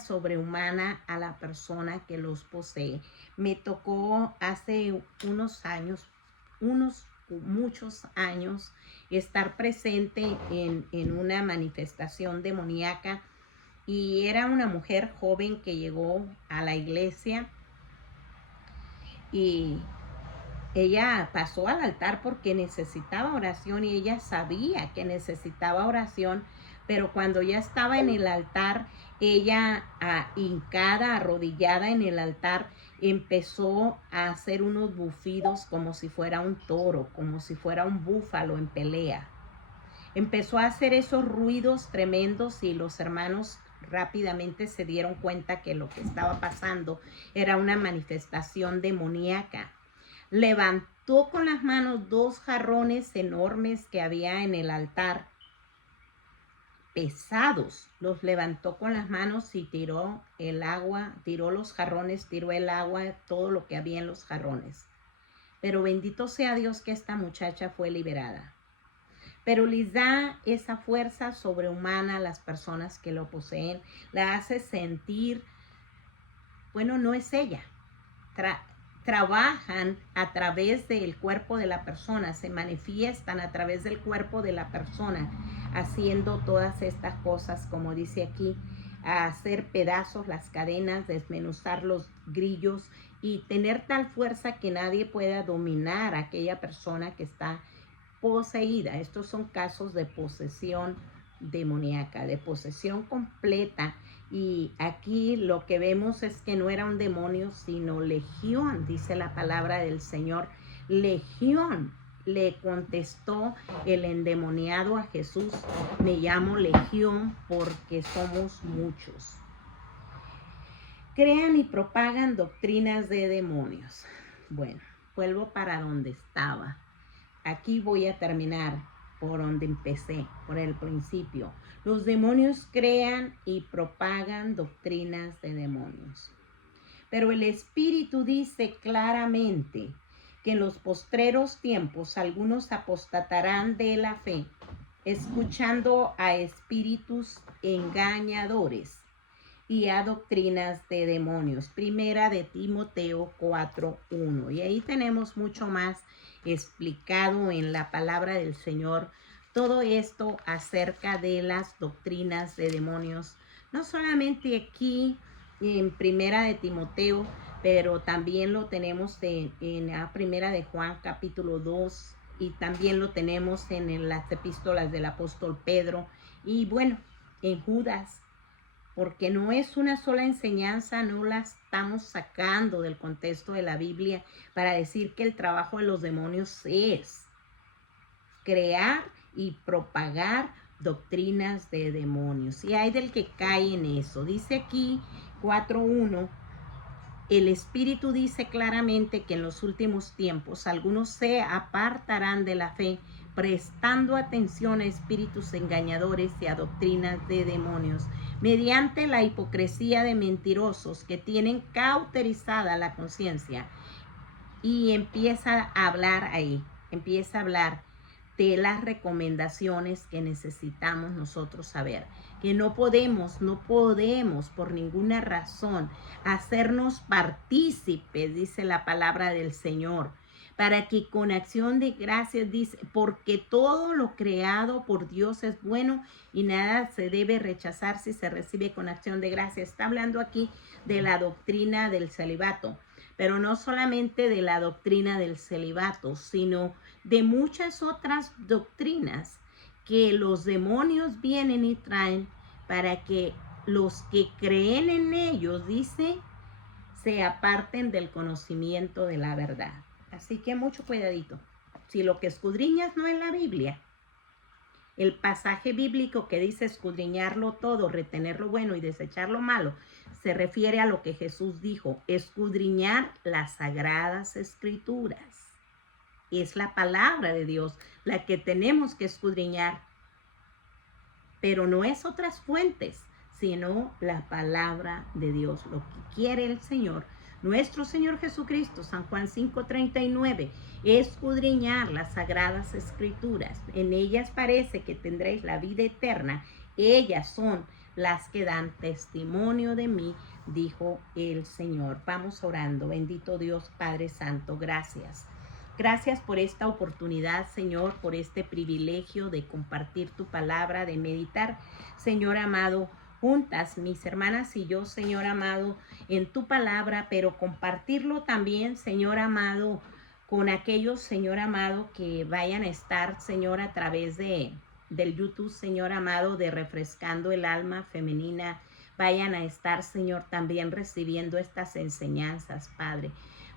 sobrehumana a la persona que los posee. Me tocó hace muchos años, estar presente en una manifestación demoníaca, y era una mujer joven que llegó a la iglesia y ella pasó al altar porque necesitaba oración y ella sabía que necesitaba oración, pero cuando ya estaba en el altar, ella hincada, arrodillada en el altar, empezó a hacer unos bufidos como si fuera un toro, como si fuera un búfalo en pelea. Empezó a hacer esos ruidos tremendos y los hermanos rápidamente se dieron cuenta que lo que estaba pasando era una manifestación demoníaca. Levantó con las manos 2 jarrones enormes que había en el altar, pesados. Los levantó con las manos y tiró el agua, tiró los jarrones, tiró el agua, todo lo que había en los jarrones. Pero bendito sea Dios que esta muchacha fue liberada. Pero les da esa fuerza sobrehumana a las personas que lo poseen, la hace sentir, bueno, no es ella. Trabajan a través del cuerpo de la persona, se manifiestan a través del cuerpo de la persona, haciendo todas estas cosas, como dice aquí, a hacer pedazos las cadenas, desmenuzar los grillos y tener tal fuerza que nadie pueda dominar a aquella persona que está poseída. Estos son casos de posesión demoníaca, de posesión completa. Y aquí lo que vemos es que no era un demonio, sino legión, dice la palabra del Señor. Legión, le contestó el endemoniado a Jesús: me llamo Legión porque somos muchos. Crean y propagan doctrinas de demonios. Bueno, vuelvo para donde estaba. Aquí voy a terminar por donde empecé, por el principio. Los demonios crean y propagan doctrinas de demonios. Pero el Espíritu dice claramente que en los postreros tiempos algunos apostatarán de la fe, escuchando a espíritus engañadores y a doctrinas de demonios. Primera de Timoteo 4:1. Y ahí tenemos mucho más explicado en la palabra del Señor, todo esto acerca de las doctrinas de demonios, no solamente aquí en Primera de Timoteo, pero también lo tenemos en la Primera de Juan capítulo 2, y también lo tenemos en las epístolas del apóstol Pedro, y bueno, en Judas, porque no es una sola enseñanza, no la estamos sacando del contexto de la Biblia para decir que el trabajo de los demonios es crear y propagar doctrinas de demonios. Y hay del que cae en eso. Dice aquí 4:1, el Espíritu dice claramente que en los últimos tiempos algunos se apartarán de la fe, prestando atención a espíritus engañadores y a doctrinas de demonios, mediante la hipocresía de mentirosos que tienen cauterizada la conciencia. Y empieza a hablar ahí, empieza a hablar de las recomendaciones que necesitamos nosotros saber. Que no podemos por ninguna razón hacernos partícipes, dice la palabra del Señor, para que con acción de gracias, dice, porque todo lo creado por Dios es bueno y nada se debe rechazar si se recibe con acción de gracias. Está hablando aquí de la doctrina del celibato, pero no solamente de la doctrina del celibato, sino de muchas otras doctrinas que los demonios vienen y traen para que los que creen en ellos, dice, se aparten del conocimiento de la verdad. Así que mucho cuidadito. Si lo que escudriñas no es la Biblia, el pasaje bíblico que dice escudriñarlo todo, retener lo bueno y desechar lo malo, se refiere a lo que Jesús dijo, escudriñar las sagradas escrituras. Es la palabra de Dios la que tenemos que escudriñar, pero no es otras fuentes, sino la palabra de Dios. Lo que quiere el Señor, nuestro Señor Jesucristo, San Juan 5:39, escudriñar las sagradas escrituras. En ellas parece que tendréis la vida eterna. Ellas son las que dan testimonio de mí, dijo el Señor. Vamos orando. Bendito Dios, Padre Santo, gracias. Gracias por esta oportunidad, Señor, por este privilegio de compartir tu palabra, de meditar, Señor amado, juntas, mis hermanas y yo, Señor amado, en tu palabra, pero compartirlo también, Señor amado, con aquellos, Señor amado, que vayan a estar, Señor, a través del YouTube, Señor amado, de Refrescando el Alma Femenina, vayan a estar, Señor, también recibiendo estas enseñanzas, Padre,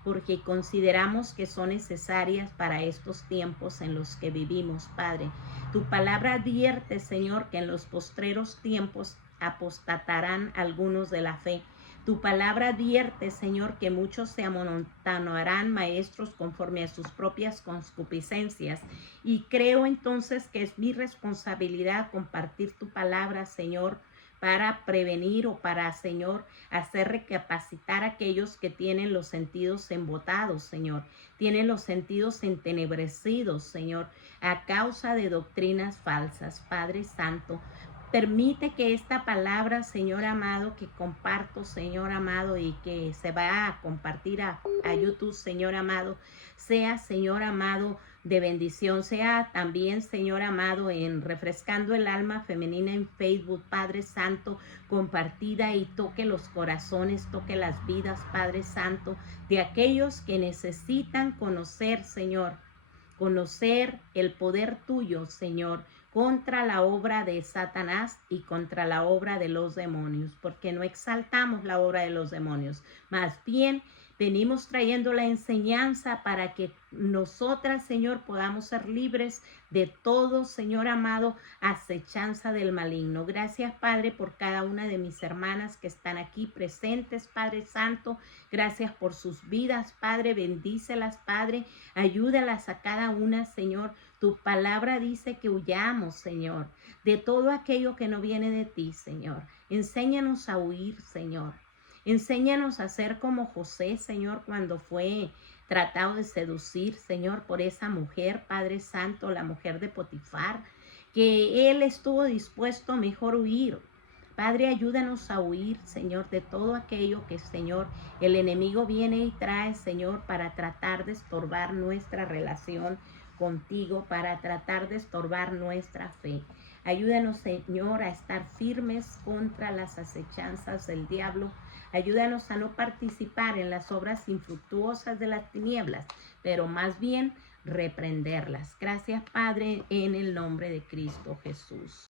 porque consideramos que son necesarias para estos tiempos en los que vivimos, Padre. Tu palabra advierte, Señor, que en los postreros tiempos apostatarán algunos de la fe. Tu palabra advierte, Señor, que muchos se amontonarán maestros conforme a sus propias concupiscencias. Y creo entonces que es mi responsabilidad compartir tu palabra, Señor, para prevenir o para, Señor, hacer recapacitar a aquellos que tienen los sentidos embotados, Señor, tienen los sentidos entenebrecidos, Señor, a causa de doctrinas falsas. Padre Santo, permite que esta palabra, Señor amado, que comparto, Señor amado, y que se va a compartir a YouTube, Señor amado, sea, Señor amado, de bendición, sea también, Señor amado, en Refrescando el Alma Femenina en Facebook, Padre Santo, compartida y toque los corazones, toque las vidas, Padre Santo, de aquellos que necesitan conocer, Señor, conocer el poder tuyo, Señor, contra la obra de Satanás y contra la obra de los demonios, porque no exaltamos la obra de los demonios, más bien venimos trayendo la enseñanza para que nosotras, Señor, podamos ser libres de todo, Señor amado, acechanza del maligno. Gracias, Padre, por cada una de mis hermanas que están aquí presentes, Padre Santo. Gracias por sus vidas, Padre. Bendícelas, Padre. Ayúdalas a cada una, Señor. Tu palabra dice que huyamos, Señor, de todo aquello que no viene de ti, Señor. Enséñanos a huir, Señor. Enséñanos a ser como José, Señor, cuando fue tratado de seducir, Señor, por esa mujer, Padre Santo, la mujer de Potifar, que él estuvo dispuesto a mejor huir. Padre, ayúdanos a huir, Señor, de todo aquello que, Señor, el enemigo viene y trae, Señor, para tratar de estorbar nuestra relación contigo, para tratar de estorbar nuestra fe. Ayúdanos, Señor, a estar firmes contra las acechanzas del diablo. Ayúdanos a no participar en las obras infructuosas de las tinieblas, pero más bien reprenderlas. Gracias, Padre, en el nombre de Cristo Jesús.